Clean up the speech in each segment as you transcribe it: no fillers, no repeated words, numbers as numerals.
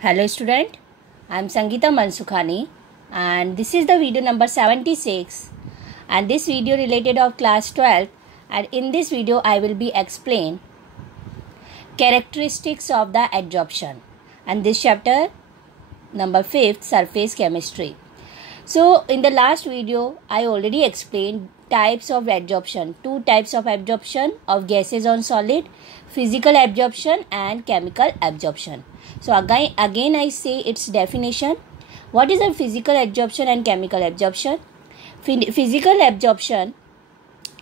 Hello student, I am Sangeeta Mansukhani and this is the video number 76 and this video related of class 12 and in this video I will be explain characteristics of the adsorption and this chapter number 5 surface chemistry. So in the last video I already explained types of adsorption, two types of absorption of gases on solid, physical absorption and chemical absorption. So again I say its definition. What is a physical absorption and chemical absorption? Physical absorption,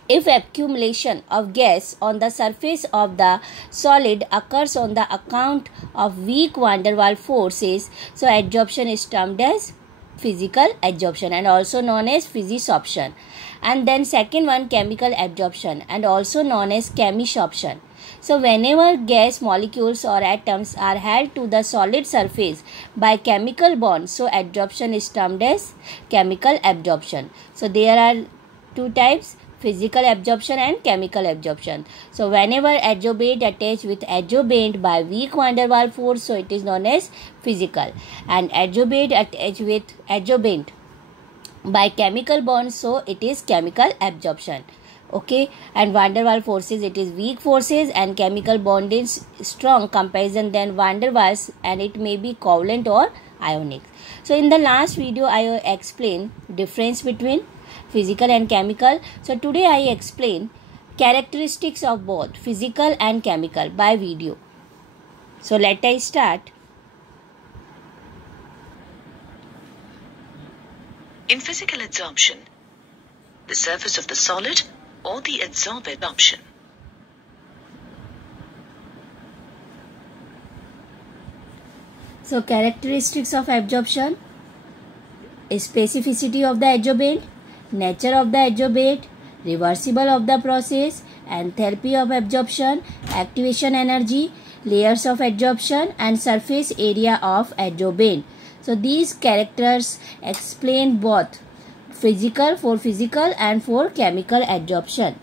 if accumulation of gas on the surface of the solid occurs on the account of weak van der Waals forces, so adsorption is termed as physical adsorption and also known as physisorption. And then second one, chemical absorption and also known as chemisorption. So whenever gas molecules or atoms are held to the solid surface by chemical bonds, so adsorption is termed as chemical absorption. So there are two types, physical absorption and chemical absorption. So whenever adsorbate attached with adsorbent by weak van der Waals force, so it is known as physical, and adsorbate attached with adsorbent by chemical bonds, so it is chemical absorption. Okay, and van der Waals forces, it is weak forces, and chemical bond is strong comparison than van der Waals, and it may be covalent or ionic. So in the last video I explained difference between physical and chemical. So today I explain characteristics of both physical and chemical by video. So let us start. In physical adsorption, the surface of the solid or the adsorbed option. So characteristics of absorption, specificity of the adsorbent, nature of the adsorbate, reversible of the process, enthalpy of absorption, activation energy, layers of adsorption and surface area of adsorbent. So these characters explain both for physical and for chemical adsorption.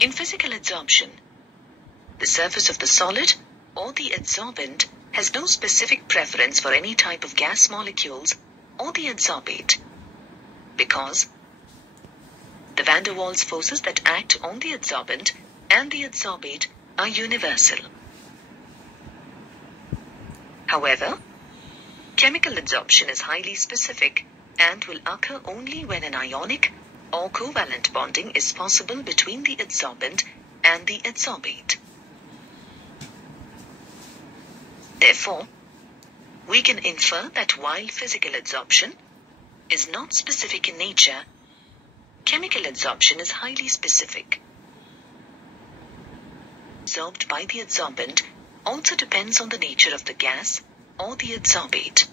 In physical adsorption, the surface of the solid or the adsorbent has no specific preference for any type of gas molecules or the adsorbate, because the van der Waals forces that act on the adsorbent and the adsorbate are universal. However, chemical adsorption is highly specific and will occur only when an ionic or covalent bonding is possible between the adsorbent and the adsorbate. Therefore, we can infer that while physical adsorption is not specific in nature, chemical adsorption is highly specific. Absorbed by the adsorbent also depends on the nature of the gas or the adsorbate.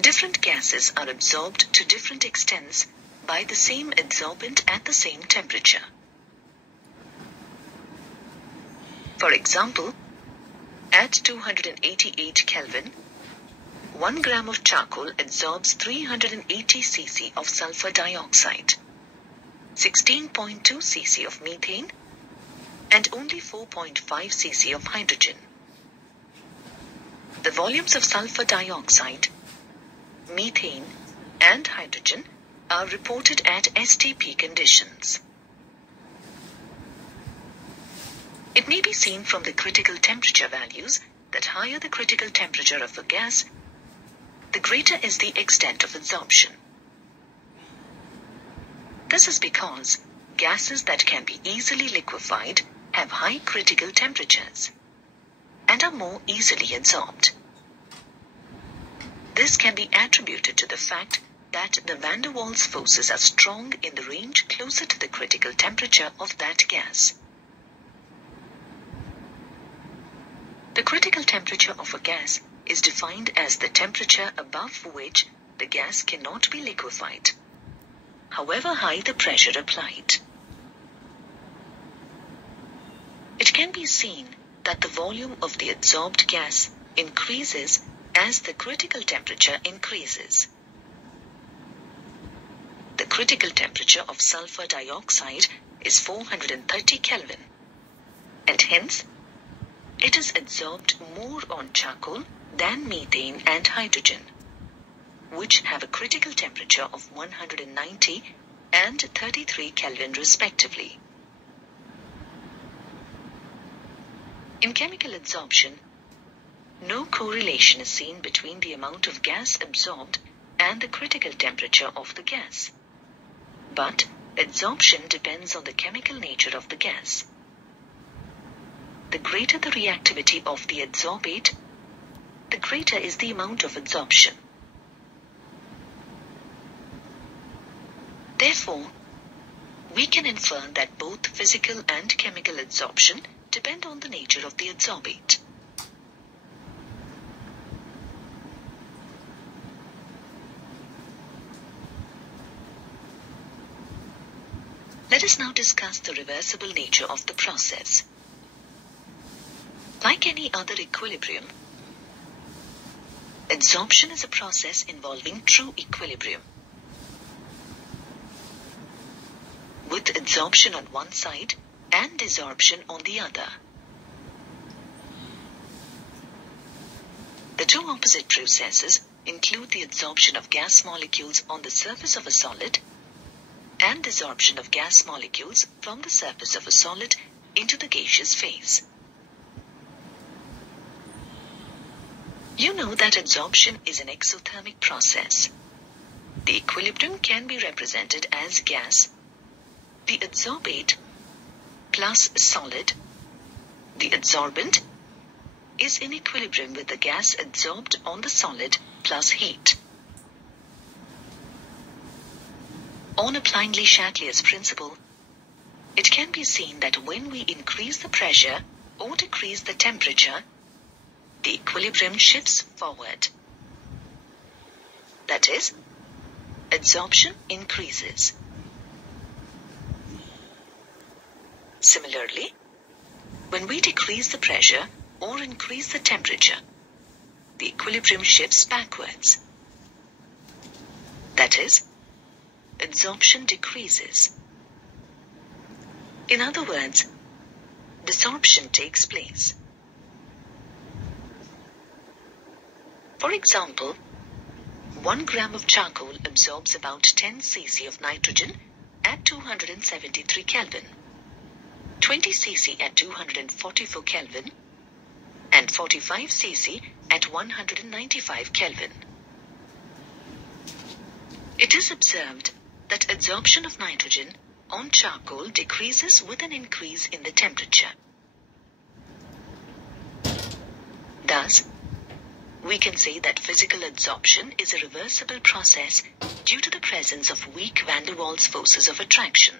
Different gases are absorbed to different extents by the same adsorbent at the same temperature. For example, at 288 Kelvin, 1 gram of charcoal absorbs 380 cc of sulfur dioxide, 16.2 cc of methane, and only 4.5 cc of hydrogen. The volumes of sulfur dioxide, methane, and hydrogen are reported at STP conditions. It may be seen from the critical temperature values that higher the critical temperature of a gas, the greater is the extent of adsorption. This is because gases that can be easily liquefied have high critical temperatures and are more easily adsorbed. This can be attributed to the fact that the van der Waals forces are strong in the range closer to the critical temperature of that gas. The critical temperature of a gas is defined as the temperature above which the gas cannot be liquefied, however high the pressure applied. It can be seen that the volume of the adsorbed gas increases as the critical temperature increases. critical temperature of sulfur dioxide is 430 Kelvin, and hence it is adsorbed more on charcoal than methane and hydrogen, which have a critical temperature of 190 and 33 Kelvin respectively. In chemical adsorption, no correlation is seen between the amount of gas absorbed and the critical temperature of the gas. But adsorption depends on the chemical nature of the gas. The greater the reactivity of the adsorbate, the greater is the amount of adsorption. Therefore, we can infer that both physical and chemical adsorption depend on the nature of the adsorbate. Let us now discuss the reversible nature of the process. Like any other equilibrium, adsorption is a process involving true equilibrium, with adsorption on one side and desorption on the other. The two opposite processes include the adsorption of gas molecules on the surface of a solid and desorption of gas molecules from the surface of a solid into the gaseous phase. You know that adsorption is an exothermic process. The equilibrium can be represented as gas, the adsorbate, plus solid. The adsorbent is in equilibrium with the gas adsorbed on the solid plus heat. On applying Le Chatelier's principle, it can be seen that when we increase the pressure or decrease the temperature, the equilibrium shifts forward. That is, adsorption increases. Similarly, when we decrease the pressure or increase the temperature, the equilibrium shifts backwards. That is, adsorption decreases. In other words, desorption takes place. For example, 1 gram of charcoal absorbs about 10 cc of nitrogen at 273 Kelvin, 20 cc at 244 Kelvin, and 45 cc at 195 Kelvin. It is observed that adsorption of nitrogen on charcoal decreases with an increase in the temperature. Thus, we can say that physical adsorption is a reversible process due to the presence of weak van der Waals forces of attraction.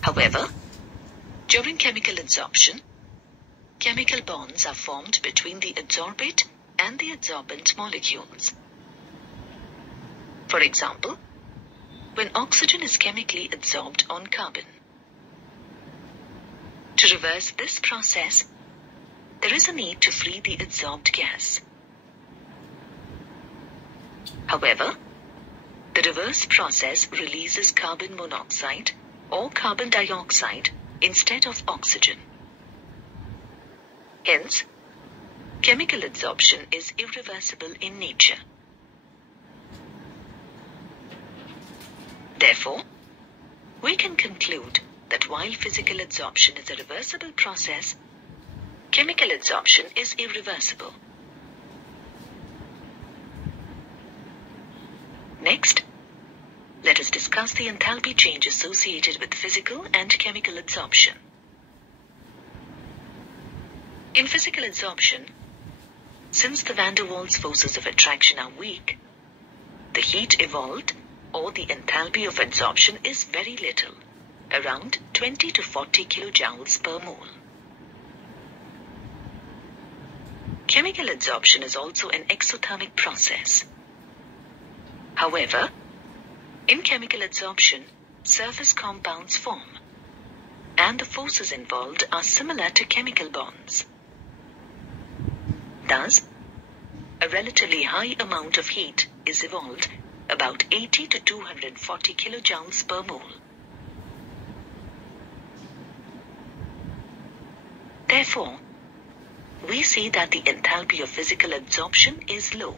However, during chemical adsorption, chemical bonds are formed between the adsorbate and the adsorbent molecules. For example, when oxygen is chemically adsorbed on carbon. To reverse this process, there is a need to free the adsorbed gas. However, the reverse process releases carbon monoxide or carbon dioxide instead of oxygen. Hence, chemical adsorption is irreversible in nature. Therefore, we can conclude that while physical adsorption is a reversible process, chemical adsorption is irreversible. Next, let us discuss the enthalpy change associated with physical and chemical adsorption. In physical adsorption, since the van der Waals forces of attraction are weak, the heat evolved or the enthalpy of adsorption is very little, around 20 to 40 kilojoules per mole. Chemical adsorption is also an exothermic process. However, in chemical adsorption, surface compounds form, and the forces involved are similar to chemical bonds. Thus, a relatively high amount of heat is evolved about 80 to 240 kilojoules per mole. Therefore, we see that the enthalpy of physical absorption is low,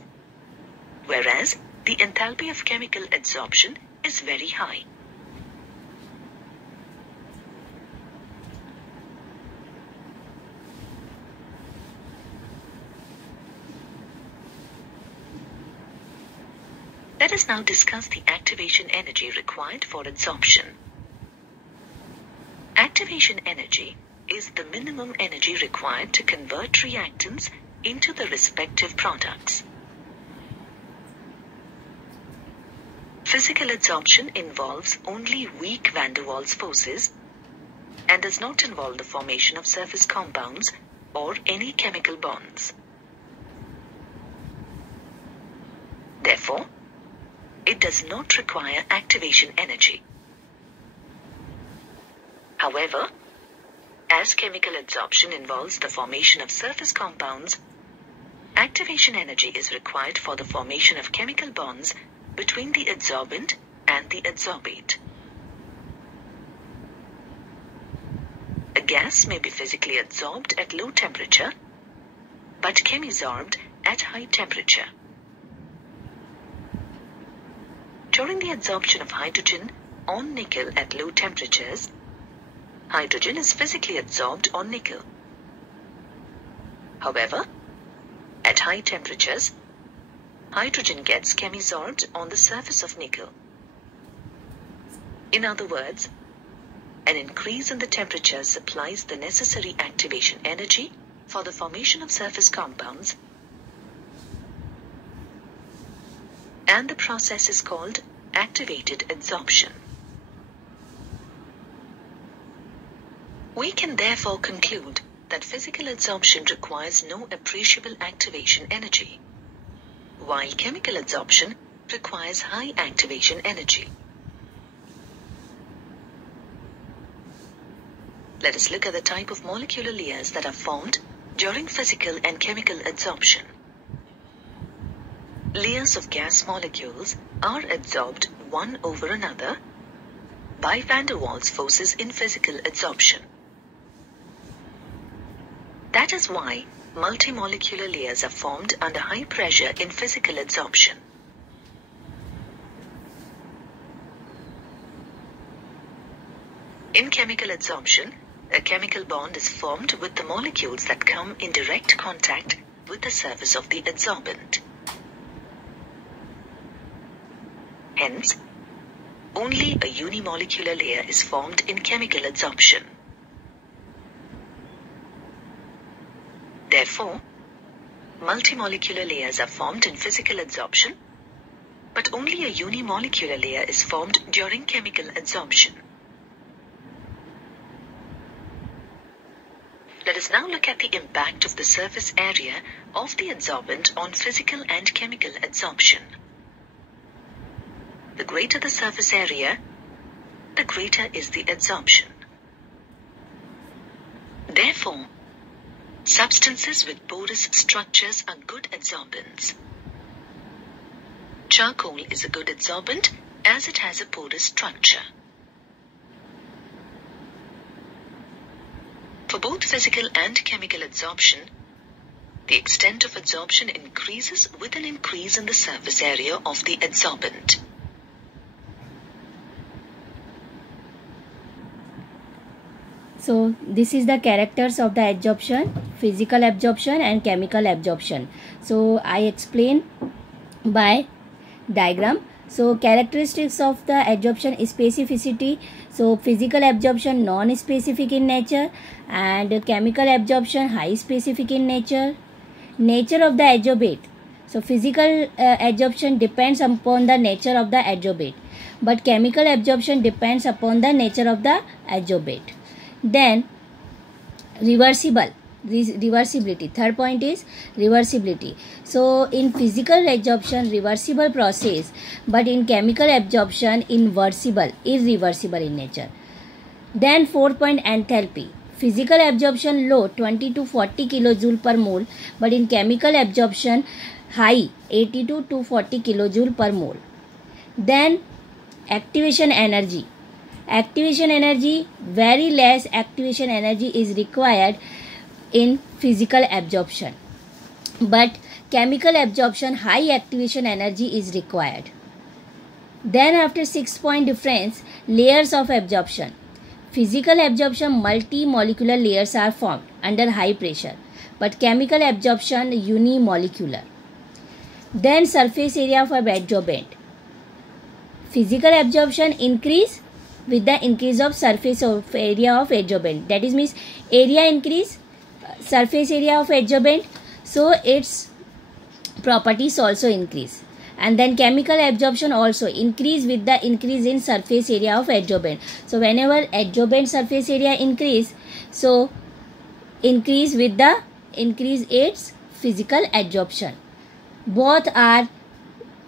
whereas the enthalpy of chemical adsorption is very high. Let us now discuss the activation energy required for adsorption. Activation energy is the minimum energy required to convert reactants into the respective products. Physical adsorption involves only weak van der Waals forces and does not involve the formation of surface compounds or any chemical bonds. Therefore, it does not require activation energy. However, as chemical adsorption involves the formation of surface compounds, activation energy is required for the formation of chemical bonds between the adsorbent and the adsorbate. A gas may be physically adsorbed at low temperature, but chemisorbed at high temperature. During the adsorption of hydrogen on nickel at low temperatures, hydrogen is physically adsorbed on nickel. However, at high temperatures, hydrogen gets chemisorbed on the surface of nickel. In other words, an increase in the temperature supplies the necessary activation energy for the formation of surface compounds, and the process is called activated adsorption. We can therefore conclude that physical adsorption requires no appreciable activation energy, while chemical adsorption requires high activation energy. Let us look at the type of molecular layers that are formed during physical and chemical adsorption. Layers of gas molecules are adsorbed one over another by van der Waals forces in physical adsorption. That is why multimolecular layers are formed under high pressure in physical adsorption. In chemical adsorption, a chemical bond is formed with the molecules that come in direct contact with the surface of the adsorbent. Hence, only a unimolecular layer is formed in chemical adsorption. Therefore, multimolecular layers are formed in physical adsorption, but only a unimolecular layer is formed during chemical adsorption. Let us now look at the impact of the surface area of the adsorbent on physical and chemical adsorption. The greater the surface area, the greater is the adsorption. Therefore, substances with porous structures are good adsorbents. Charcoal is a good adsorbent as it has a porous structure. For both physical and chemical adsorption, the extent of adsorption increases with an increase in the surface area of the adsorbent. So this is the characters of the adsorption, physical absorption and chemical absorption. So I explain by diagram. So characteristics of the adsorption is specificity. So physical absorption non-specific in nature and chemical absorption high specific in nature. Nature of the adsorbate. So physical adsorption depends upon the nature of the adsorbate, but chemical absorption depends upon the nature of the adsorbate. Then reversibility. Third point is reversibility. So in physical adsorption reversible process, but in chemical absorption irreversible in nature. Then fourth point, enthalpy. Physical absorption low 20 to 40 kilojoule per mole, but in chemical absorption high 80 to 240 kilojoule per mole. Then activation energy. Activation energy, very less activation energy is required in physical absorption, but chemical absorption, high activation energy is required. Then after 6-point difference, layers of absorption. Physical absorption, multi-molecular layers are formed under high pressure, but chemical absorption, unimolecular. Then surface area of adsorbent. Physical absorption increase with the increase of surface area of adsorbent. That is means area increase, surface area of adsorbent, so its properties also increase. And then chemical absorption also increase with the increase in surface area of adsorbent. So whenever adsorbent surface area increase, so increase with the increase its physical absorption. Both are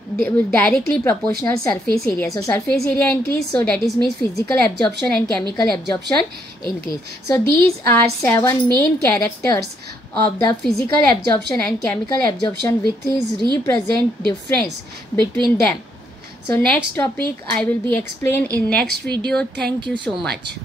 directly proportional surface area. So surface area increase, so that is means physical absorption and chemical absorption increase. So these are 7 main characters of the physical absorption and chemical absorption, which is represent difference between them. So next topic I will be explained in next video. Thank you so much.